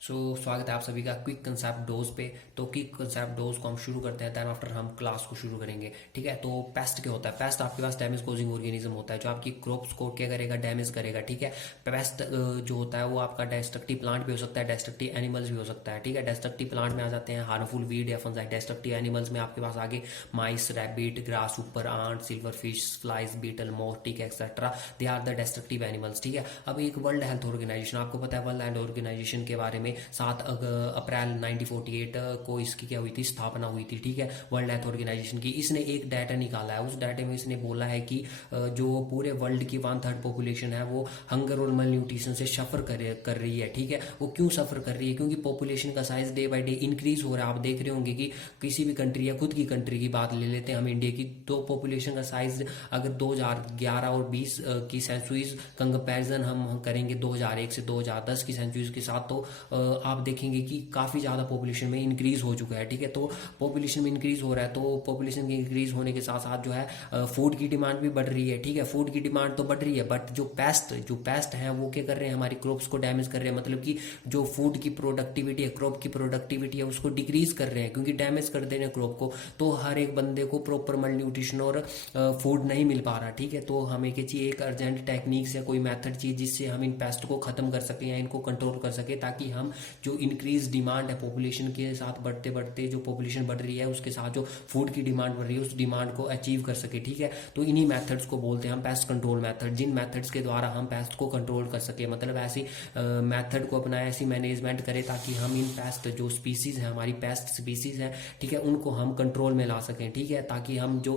स्वागत है आप सभी का क्विक कंसेप्ट डोज पे। तो क्विक कंसेप्ट डोज को हम शुरू करते हैं, देन आफ्टर हम क्लास को शुरू करेंगे। ठीक है, तो पेस्ट क्या होता है? पेस्ट आपके पास डैमेज कोजिंग ऑर्गेनिज्म होता है जो आपकी क्रॉप्स को क्या करेगा, डैमेज करेगा। ठीक है, पेस्ट जो होता है वो आपका डेस्ट्रक्टिव प्लांट भी हो सकता है, डेस्ट्रक्टिव एनिमल्स भी हो सकता है। ठीक है, डेस्ट्रक्टिव प्लांट में आ जाते हैं हार्मफुल वीड या फंजाई। डेस्ट्रक्टिव एनिमल्स में आपके पास आगे mice, rabbit, grasshopper, ant, silverfish, flies, beetle, mosquito etcetera, they are the destructive animals. ठीक है, अब एक वर्ल्ड हेल्थ ऑर्गेनाइजेशन, आपको पता है वर्ल्ड हेल्थ ऑर्गेनाइजेशन के बारे में 7 अप्रैल 1948 को इसकी क्या हुई थी, स्थापना हुई थी। ठीक है, वर्ल्ड हेल्थ ऑर्गेनाइजेशन की। इसने एक डाटा निकाला है, उस डाटे में इसने बोला है कि जो पूरे वर्ल्ड की 1/3 पॉपुलेशन है वो हंगर और मल न्यूट्रिशन से सफर कर रही है। ठीक है, वो क्यों सफर कर रही है? क्योंकि पॉपुलेशन का size day by day increase हो रहा है। आप देख रहे होंगे कि किसी भी कंट्री या खुद की कंट्री की बात ले लेते हैं हम इंडिया की, तो पॉपुलेशन का साइज अगर 2011 और 20 की सेंचुरीज कंपेरिजन हम करेंगे 2001 से 2010 की सेंचुरीज के साथ, तो आप देखेंगे कि काफ़ी ज़्यादा पॉपुलेशन में इंक्रीज हो चुका है। ठीक है, तो पॉपुलेशन में इंक्रीज हो रहा है, तो पॉपुलेशन के इंक्रीज होने के साथ साथ जो है फूड की डिमांड भी बढ़ रही है। ठीक है, फूड की डिमांड तो बढ़ रही है, बट जो पेस्ट हैं वो क्या कर रहे हैं, हमारी क्रॉप्स को डैमेज कर रहे हैं। मतलब कि जो फूड की प्रोडक्टिविटी है, क्रॉप की प्रोडक्टिविटी है, उसको डिक्रीज कर रहे हैं, क्योंकि डैमेज कर दे रहे हैं क्रॉप को। तो हर एक बंदे को प्रॉपर मल न्यूट्रिशन और फूड नहीं मिल पा रहा। ठीक है, तो हमें क्या चाहिए, एक अर्जेंट टेक्निक्स या कोई मेथड चाहिए जिससे हम इन पेस्ट को खत्म कर सकें या इनको कंट्रोल कर सके, ताकि हम जो इंक्रीज डिमांड है पॉपुलेशन के साथ बढ़ते बढ़ते जो पॉपुलेशन बढ़ रही है उसके साथ जो फूड की डिमांड बढ़ रही है उस डिमांड को अचीव कर सके। ठीक है, तो इन्हीं मेथड्स को बोलते हैं हम पेस्ट कंट्रोल मेथड, जिन मेथड्स के द्वारा हम पेस्ट को कंट्रोल कर सके। मतलब ऐसी मेथड को अपनाए, ऐसी मैनेजमेंट करें ताकि हम इन पेस्ट जो स्पीसीज है, हमारी पेस्ट स्पीसीज है, ठीक है, उनको हम कंट्रोल में ला सकें। ठीक है, ताकि हम जो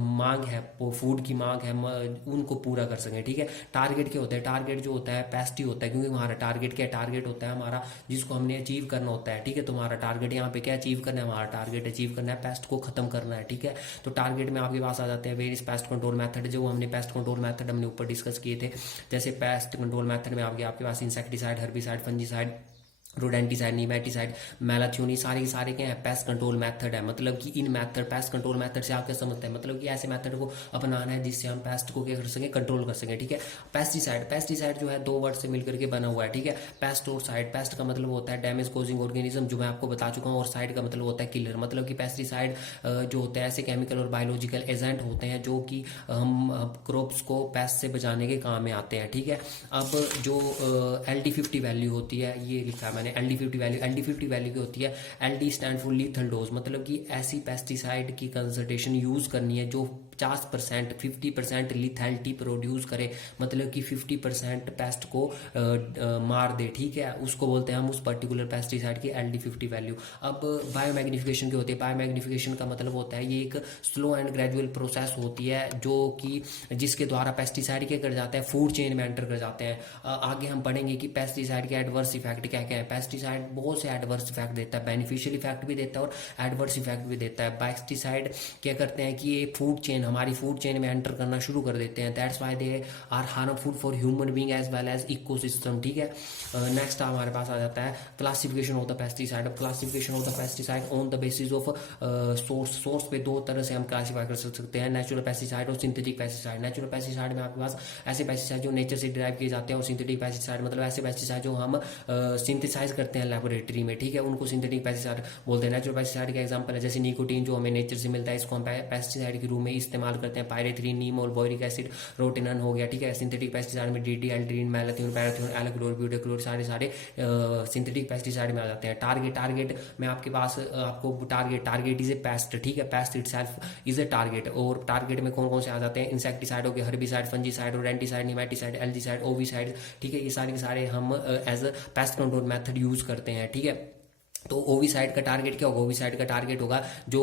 मांग है, फूड की मांग है, उनको पूरा कर सकें। ठीक है, टारगेट क्या होता है? टारगेट जो होता है पेस्ट ही होता है, क्योंकि हमारा टारगेट क्या है? टारगेट होता है हमारा जिसको हमने अचीव करना होता है। ठीक है, तो हमारा टारगेट यहाँ पे क्या अचीव करना है? हमारा टारगेट अचीव करना है पेस्ट को खत्म करना है। ठीक है, तो टारगेट में आपके पास आ जाते हैं वेरियस पेस्ट कंट्रोल मेथड। जो हमने पेस्ट कंट्रोल मेथड हमने ऊपर डिस्कस किए थे, जैसे पेस्ट कंट्रोल मेथड में आपके पास इंसेक्टिसाइड, हर्बिसाइड, फंजीसाइड, रोडेंटिसाइड, नीमेटिसाइड, मैलाथ्योन, ये सारे के सारे क्या है? पेस्ट कंट्रोल मेथड है। मतलब कि इन मेथड, पेस्ट कंट्रोल मेथड से आप क्या समझते हैं? मतलब कि ऐसे मेथड को अपनाना है जिससे हम पेस्ट को क्या कर सकें, कंट्रोल कर सकें। ठीक है, पेस्टिसाइड, पेस्टिसाइड जो है 2 वर्ड से मिलकर के बना हुआ है। ठीक है, पेस्ट और साइड, पेस्ट का मतलब होता है डैमेज कोजिंग ऑर्गेनिज्म, जो मैं आपको बता चुका हूँ, और साइड का मतलब होता है किलर। मतलब कि पेस्टिसाइड जो होते हैं ऐसे केमिकल और बायोलॉजिकल एजेंट होते हैं जो कि हम क्रॉप्स को पेस्ट से बचाने के काम में आते हैं। ठीक है, अब जो LD50 वैल्यू होती है, ये लिखा है मैंने LD50 वैल्यू की होती है, LD stand for lethal dose. मतलब कि ऐसी पेस्टिसाइड की कंसंट्रेशन यूज करनी है जो 50%, 50% लिथैलिटी प्रोड्यूस करे, मतलब कि 50% पेस्ट को मार दे। ठीक है, उसको बोलते हैं हम उस पर्टिकुलर पेस्टिसाइड की LD50 वैल्यू। अब बायोमैग्निफिकेशन की होती है। बायोमैग्निफिकेशन का मतलब होता है ये एक स्लो एंड ग्रेजुअल प्रोसेस होती है जो कि जिसके द्वारा पेस्टिसाइड क्या कर जाते हैं, फूड चेन में एंटर कर जाते हैं। आगे हम पढ़ेंगे कि पेस्टिसाइड के एडवर्स इफेक्ट क्या क्या है। पेस्टिसाइड बहुत से एडवर्स इफेक्ट देता है, बेनिफिशियल इफेक्ट भी देता है और एडवर्स इफेक्ट भी देता है। पेस्टिसाइड क्या करते हैं कि ये फूड चेन, हमारी फूड चेन में एंटर करना शुरू कर देते हैं। That's why they are harmful for human being as well as ecosystem. ठीक है, नेक्स्ट हमारे पास आ जाता है classification of the pesticide. Classification of the pesticide on the basis of source पे 2 तरह से हम क्लासीफाई कर सकते हैं, नेचुरल पेस्टिसाइड और सिंथेटिक पेस्टिसाइड। नेचुरल पेस्टिसाइड में आपके पास ऐसे पेस्टिसाइड जो नेचर से डिराइव किए जाते हैं, और सिंथेटिक पेस्टिसाइड मतलब ऐसे पेस्टिसाइड जो हम सिंथेसाइज करते हैं लेबोरेटरी में। ठीक है, उनको सिंथेटिक पेस्टिसाइड बोलते हैं। नेचुरल पेस्टिसाइड का एग्जांपल है जैसे निकोटीन जो हमें नेचर से मिलता है, इसको हम पेस्टिसाइड के रूप में इस्तेमाल करते हैं। पायरेथ्रीन, नीमोल, बोरिक एसिड, रोटेनन हो गया। ठीक है, सिंथेटिक पेस्टिसाइड में DDT, एल्ड्रीन, मैलाथ्योन, पैराथ्योन, एल्क्लोर, ब्यूटाक्लोर, सारे सिंथेटिक पेस्टिसाइड में आ जाते हैं। टारगेट में आपके पास आपको टारगेट इज ए पेस्ट। ठीक है, paste itself is a target. और टारगेट में कौन कौन से आ जाते हैं? इंसेक्टिसाइड हो गए, herbicide, fungicide, rodenticide, nematicide, algicide, ovicide. ठीक है, ये सारे के सारे हम as a pest control method use करते हैं। ठीक है, तो ओविसाइड का टारगेट क्या होगा? ओविसाइड का टारगेट होगा जो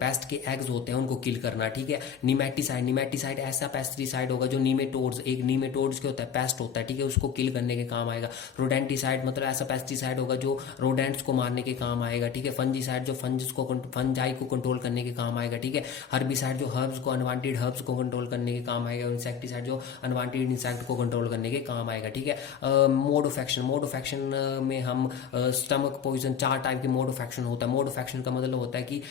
पेस्ट के एग्स होते हैं उनको किल करना। ठीक है, निमेटिसाइड ऐसा पेस्टिसाइड होगा जो नीमेटोड्स, एक नीमेटोड्स क्या होता है? पेस्ट होता है। ठीक है, उसको किल करने के काम आएगा। रोडेंटिसाइड मतलब ऐसा पेस्टिसाइड होगा जो रोडेंट्स को मारने के काम आएगा। ठीक है, फंजीसाइड जो फंजाई को कंट्रोल करने के काम आएगा। ठीक है, हर्बिसाइड जो हर्ब्स को, अनवांटेड हर्ब्स को कंट्रोल करने के काम आएगा। इंसेक्टिसाइड जो अनवांटेड इंसेक्ट को कंट्रोल करने के काम आएगा। ठीक है, मोड ऑफ एक्शन में हम स्टमक पॉइजन चार टाइप के मोड ऑफ एक्शन होता है। मोड ऑफ एक्शन का मतलब होता है कि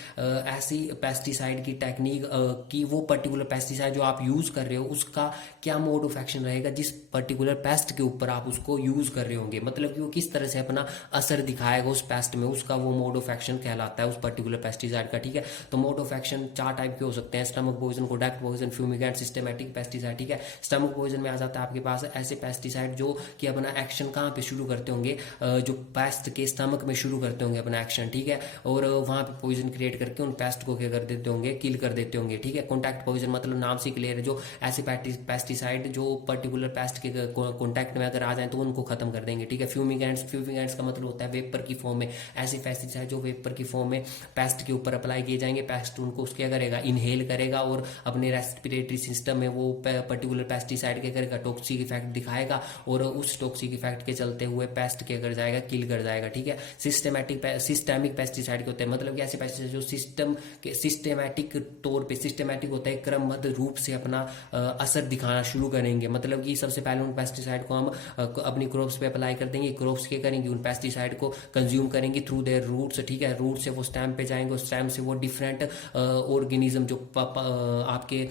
ऐसी पेस्टिसाइड की टेक्निक कि वो पर्टिकुलर पेस्टिसाइड जो आप यूज कर रहे हो उसका क्या मोड ऑफ एक्शन रहेगा जिस पर्टिकुलर पेस्ट के ऊपर आप उसको यूज कर रहे होंगे, मतलब कि वो किस तरह से अपना असर दिखाएगा उस पेस्ट में, उसका वो मोड ऑफ एक्शन कहलाता है उस पर्टिकुलर पेस्टिसाइड का। ठीक है, तो मोड ऑफ एक्शन चार टाइप के हो सकते हैं, stomach poison, contact poison, fumigant, systematic pesticide. ठीक है, स्टमक पॉइजन में आ जाता है आपके पास ऐसे पेस्टिसाइड जो कि अपना एक्शन कहाँ पे शुरू करते होंगे, जो पेस्ट के स्टमक में शुरू करते होंगे अपना एक्शन। ठीक है, और वहां पे पॉइजन क्रिएट करके उन पेस्ट को क्या कर देते होंगे, किल कर देते होंगे। ठीक है, कॉन्टैक्ट पॉइजन मतलब नाम से क्लियर है, जो ऐसे पेस्टिसाइड जो पर्टिकुलर पेस्ट के कॉन्टैक्ट में अगर आ जाए तो उनको खत्म कर देंगे। ठीक है, फ्यूमिगेंट्स, फ्यूमिगेंट्स का मतलब होता है वेपर की फॉर्म में, ऐसे पेस्टिसाइड जो वेपर की फॉर्म में पेस्ट के ऊपर अप्लाई किए जाएंगे, पेस्ट उनको क्या करेगा, इनहेल करेगा और अपने रेस्पिरेटरी सिस्टम में वो पर्टिकुलर पेस्टिसाइड क्या करेगा, टॉक्सिक इफेक्ट दिखाएगा और उस टॉक्सिक इफेक्ट के चलते हुए पेस्ट क्या कर जाएगा, किल कर जाएगा। ठीक है, सिस्टेमिक पेस्टिसाइड के होते हैं, मतलब कि ऐसे पेस्टिसाइड जो सिस्टेमेटिक तौर पे, सिस्टेमेटिक होता है क्रमबद्ध रूप से अपना असर दिखाना शुरू करेंगे। मतलब कि सबसे पहले उन पेस्टिसाइड को हम अपनी क्रॉप्स पे अप्लाई कर देंगे, क्रॉप्स क्या करेंगे, उन पेस्टिसाइड को कंज्यूम करेंगे थ्रू देयर रूट्स। ठीक है, रूट से वो स्टेम पे जाएंगे, उस स्टेम से वो डिफरेंट ऑर्गेनिज्म जो आपके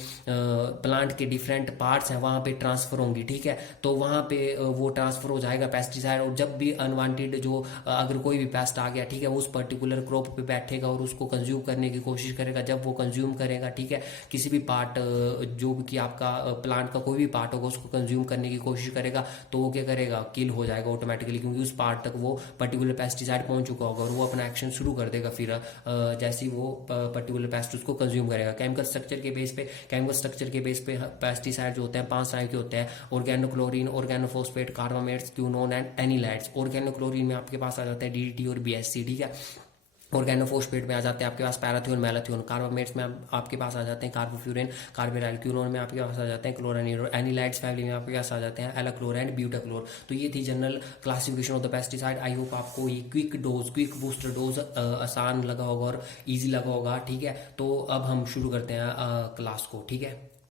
प्लांट के डिफरेंट पार्ट्स हैं वहां पे ट्रांसफर होंगी। ठीक है, तो वहां पे वो ट्रांसफर हो जाएगा पेस्टिसाइड, और जब भी अनवांटेड जो अगर कोई भी पेस्ट आ गया, ठीक है, उस पर्टिकुलर क्रॉप पे बैठेगा और उसको कंज्यूम करने की कोशिश करेगा। जब वो कंज्यूम करेगा, ठीक है, किसी भी पार्ट जो कि आपका प्लांट का कोई भी पार्ट होगा उसको कंज्यूम करने की कोशिश करेगा, तो वो क्या करेगा, किल हो जाएगा ऑटोमेटिकली, क्योंकि उस पार्ट तक वो पर्टिकुलर पेस्टिसाइड पहुंच चुका होगा और वो अपना एक्शन शुरू कर देगा फिर जैसे वो पर्टिकुलर पेस्ट उसको कंज्यूम करेगा। केमिकल स्ट्रक्चर के बेस पे पेस्टिसाइड जो होते हैं 5 टाइप के होते हैं, organochlorine, organophosphate, carbamates, क्यूनोन and anilides. Organochlorine में आपके पास आ जाते हैं डीडीटी और बीएससी। ठीक है, ऑर्गेनोफॉस्फेट में आ जाते हैं आपके पास पैराथियोन, मैलाथियोन। कार्बामेट्स में आपके पास आ जाते हैं कार्बोफ्यूरिन, कार्बेराइल। क्यूनोन में आपके पास आ जाते हैं क्लोरानिल। एनिलाइड्स फैमिली में आपके पास आ जाते हैं एलाक्लोर एंड ब्यूटाक्लोर। तो ये थी general classification of the pesticide. I hope आपको ये क्विक बूस्टर डोज आसान लगा होगा और ईजी लगा होगा। ठीक है, तो अब हम शुरू करते हैं क्लास को। ठीक है।